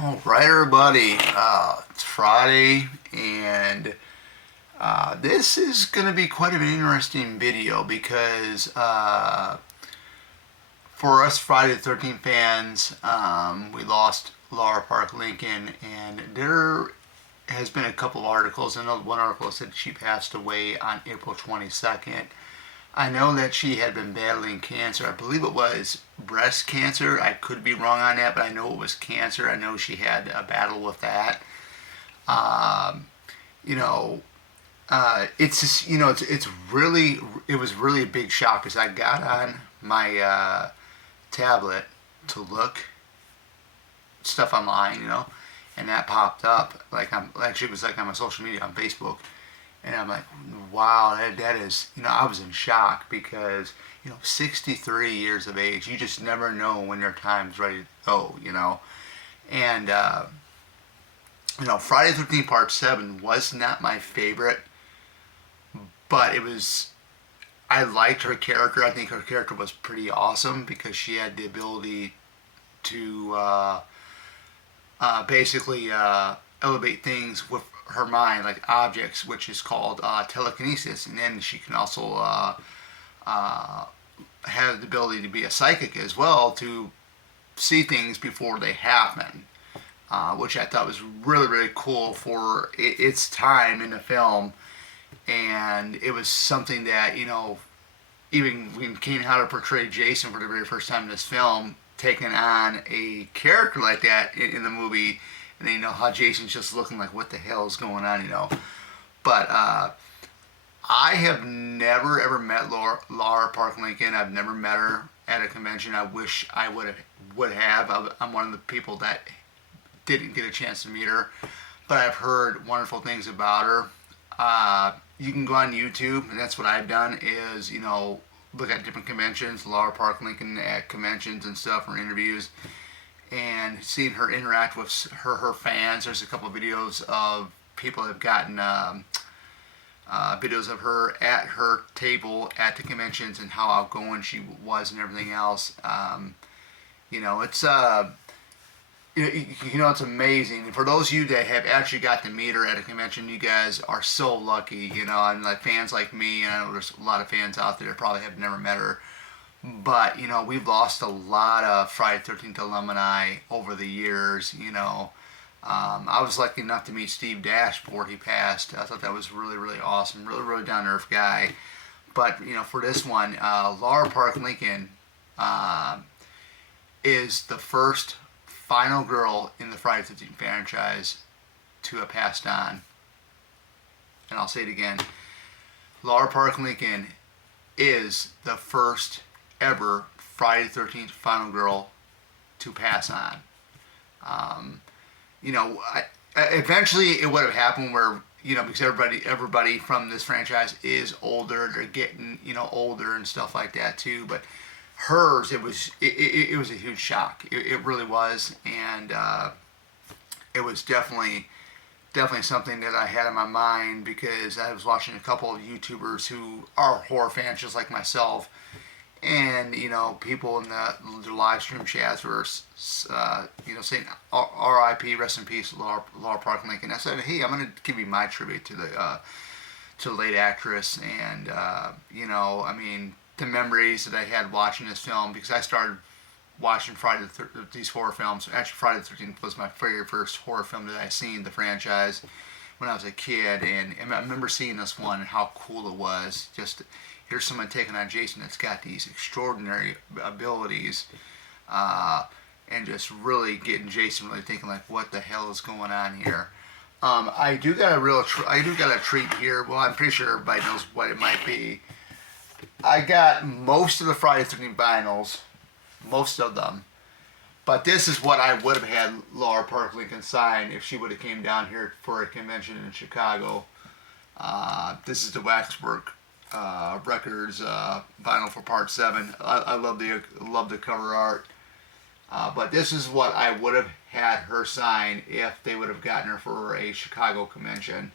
All right, everybody. It's Friday, and this is going to be quite an interesting video because for us Friday the 13th fans, we lost Laura Park Lincoln, and there has been a couple articles. I know one article said she passed away on April 22nd. I know that she had been battling cancer. I believe it was breast cancer. I could be wrong on that, but I know it was cancer. I know she had a battle with that. Um, you know, it's just, it's really, it was really a big shock because I got on my tablet to look stuff online, and that popped up. Actually, it was like on my social media on Facebook. And I'm like, wow, that is, I was in shock because, 63 years of age, you just never know when your time's ready to go. And, Friday the 13th Part 7 was not my favorite, but I liked her character. I think her character was pretty awesome because she had the ability to basically elevate things with her mind, like objects, which is called telekinesis, and then she can also have the ability to be a psychic as well, to see things before they happen, which I thought was really, really cool for its time in the film. And it was something that, even when Kane Hodder portrayed Jason for the very first time in this film, taking on a character like that in the movie, and then, how Jason's just looking like, what the hell is going on. But I have never ever met Laura Park Lincoln. I've never met her at a convention. I wish I would have. I'm one of the people that didn't get a chance to meet her, but I've heard wonderful things about her. You can go on YouTube, and that's what I've done, is, look at different conventions, Laura Park Lincoln at conventions and stuff, or interviews, and seeing her interact with her fans. There's a couple of videos of people that have gotten videos of her at her table at the conventions and how outgoing she was and everything else. It's it's amazing. And for those of you that have actually got to meet her at a convention, you guys are so lucky. And like fans like me, and I know there's a lot of fans out there that probably have never met her. But, we've lost a lot of Friday the 13th alumni over the years. I was lucky enough to meet Steve Dash before he passed. I thought that was really, really awesome. Really, really down-to-earth guy. But, for this one, Laura Park Lincoln is the first final girl in the Friday the 13th franchise to have passed on. And I'll say it again. Laura Park Lincoln is the first ever Friday the 13th final girl to pass on. Eventually it would have happened where, because everybody from this franchise is older, they're getting, older and stuff like that too. But hers, it was a huge shock. It really was. And it was definitely something that I had in my mind, because I was watching a couple of YouTubers who are horror fans just like myself, and people in the live stream chats were saying R.I.P. rest in peace Laura Park Lincoln. I said, hey, I'm going to give you my tribute to the late actress. And the memories that I had watching this film, because I started watching these horror films. Actually, Friday the 13th was my very first horror film that I seen, the franchise, when I was a kid. And I remember seeing this one and how cool it was. Just here's someone taking on Jason that's got these extraordinary abilities, and just really getting Jason really thinking, like, what the hell is going on here. I do got a treat here. Well, I'm pretty sure everybody knows what it might be. I got most of the Friday the 13th vinyls. Most of them. But this is what I would have had Laura Park Lincoln sign if she would have came down here for a convention in Chicago. This is the Waxwork Records vinyl for Part 7. I love the cover art. But this is what I would have had her sign if they would have gotten her for a Chicago convention.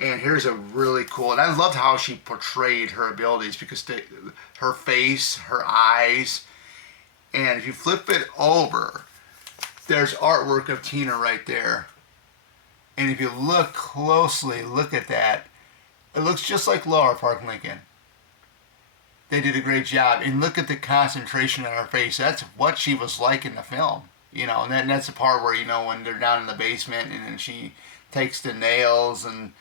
And here's a really cool, and I loved how she portrayed her abilities, because her face, her eyes, and if you flip it over, there's artwork of Tina right there. And if you look closely, look at that. It looks just like Laura Park Lincoln. They did a great job. And look at the concentration on her face. That's what she was like in the film. And that's the part where, when they're down in the basement and then she takes the nails and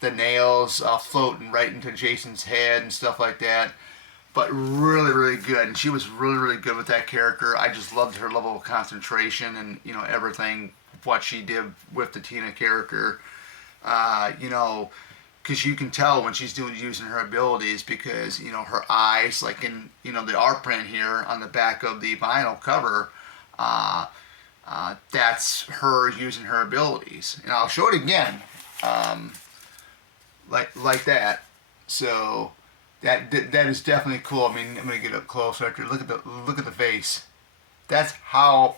the nails floating right into Jason's head and stuff like that. But really, really good. And she was really, really good with that character. I just loved her level of concentration and, everything, what she did with the Tina character. Because you can tell when she's using her abilities because, her eyes, like in, the art print here on the back of the vinyl cover, that's her using her abilities. And I'll show it again, like that. So that is definitely cool. I mean, I'm gonna get up close right there. Look at the face. That's how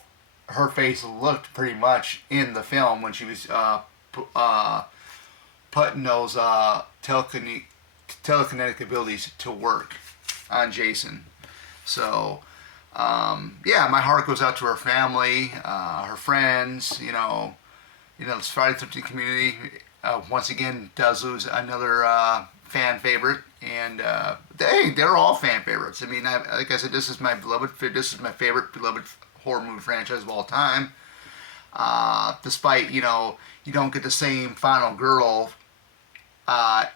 her face looked pretty much in the film when she was putting those telekinetic abilities to work on Jason. So, my heart goes out to her family, her friends, this Friday the 13th community. Once again, does lose another fan favorite. And they're all fan favorites. I mean, like I said, this is my favorite beloved horror movie franchise of all time. Despite, you don't get the same final girl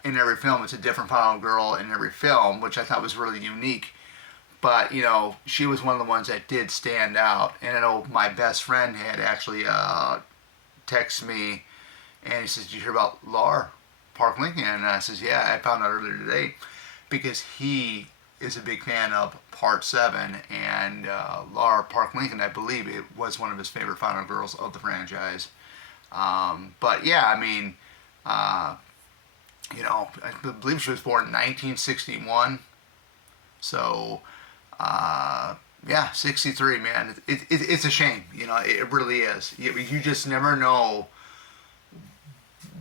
in every film. It's a different final girl in every film, which I thought was really unique. But, she was one of the ones that did stand out. And I know my best friend had actually texted me, and he says, "Did you hear about Laura Park Lincoln?" And I says, "Yeah, I found out earlier today," because he is a big fan of Part 7, and Laura Park Lincoln, I believe, it was one of his favorite final girls of the franchise. But yeah, I mean, I believe she was born in 1961. So, 63, man. It's a shame, it really is. You just never know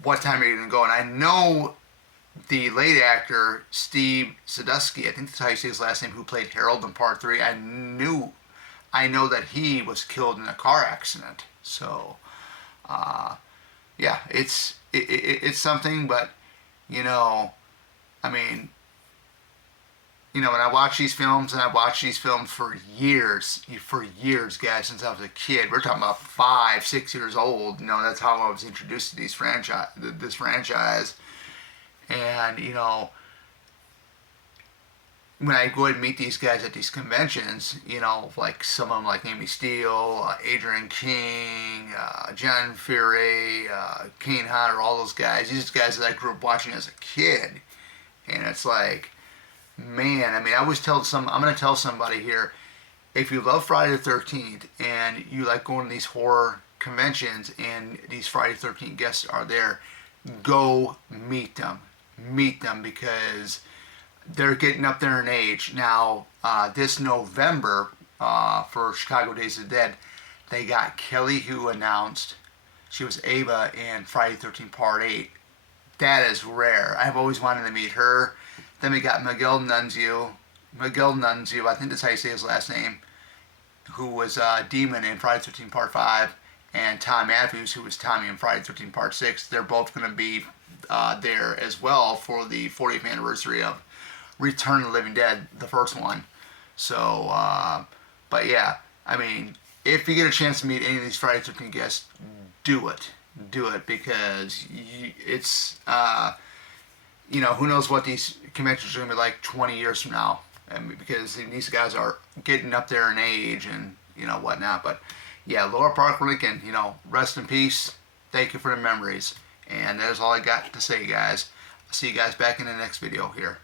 what time you're going to go. And I know the late actor, Steve Sadusky, I think that's how you say his last name, who played Harold in Part 3, I know that he was killed in a car accident. So, it's something, but, I mean, when I watch these films, and I've watched these films for years, guys, since I was a kid. We're talking about 5, 6 years old. That's how I was introduced to this franchise. And, when I go and meet these guys at these conventions, like some of them like Amy Steele, Adrian King, John Fury, Kane Hodder, all those guys. These guys that I grew up watching as a kid. And it's like, man, I mean, I'm going to tell somebody here, if you love Friday the 13th and you like going to these horror conventions and these Friday the 13th guests are there, go meet them. Meet them, because they're getting up there in age. Now, this November, for Chicago Days of the Dead, they got Kelly Hu announced. She was Ava in Friday the 13th Part 8. That is rare. I've always wanted to meet her. Then we got Miguel Nunzio, I think that's how you say his last name, who was Demon in Friday the 13th Part 5, and Tom Matthews, who was Tommy in Friday the 13th Part 6. They're both going to be there as well for the 40th anniversary of Return of the Living Dead, the first one. So, but yeah, I mean, if you get a chance to meet any of these Friday the 13th guests, do it. Do it, because it's... who knows what these conventions are going to be like 20 years from now. Because these guys are getting up there in age and, whatnot. But, yeah, Laura Park Lincoln, rest in peace. Thank you for the memories. And that's all I got to say, guys. I'll see you guys back in the next video here.